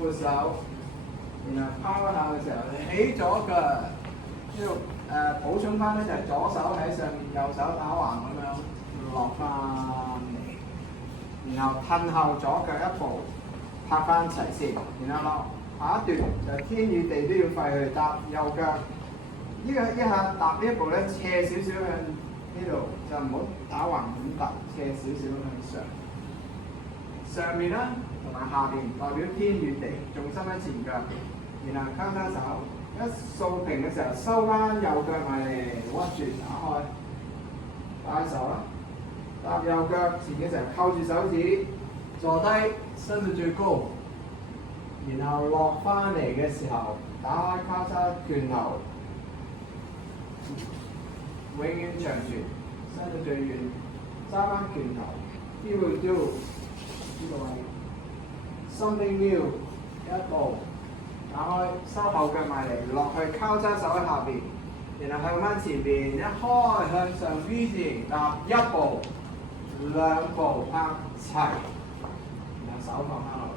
撥手，然後拋一下嘅時候，你起咗腳，呢度補充翻咧就係左手喺上面，右手打橫咁樣落翻嚟，然後褪後左腳一步，拍翻齊先，然後落下一段就天與地都要廢去，踏右腳，呢個一下踏呢一步咧斜少少向呢度，就唔好打橫咁踏，斜少少向上。上面啦同埋下邊代表天與地，重心喺前腳，然後交叉手，一掃平嘅時候收翻右腳埋嚟，屈住打開，擺手啦，踏右腳前嘅時候扣住手指，坐低伸到最高，然後落翻嚟嘅時候打開交叉拳頭，永遠長傳，伸到最遠，揸翻拳頭 ，do 呢個位 something new 一步，打開收後腳埋嚟，落去交叉手喺下邊，然後向翻前邊一開向上 V 字形踏一步、兩步拍齊，然後手放翻落嚟。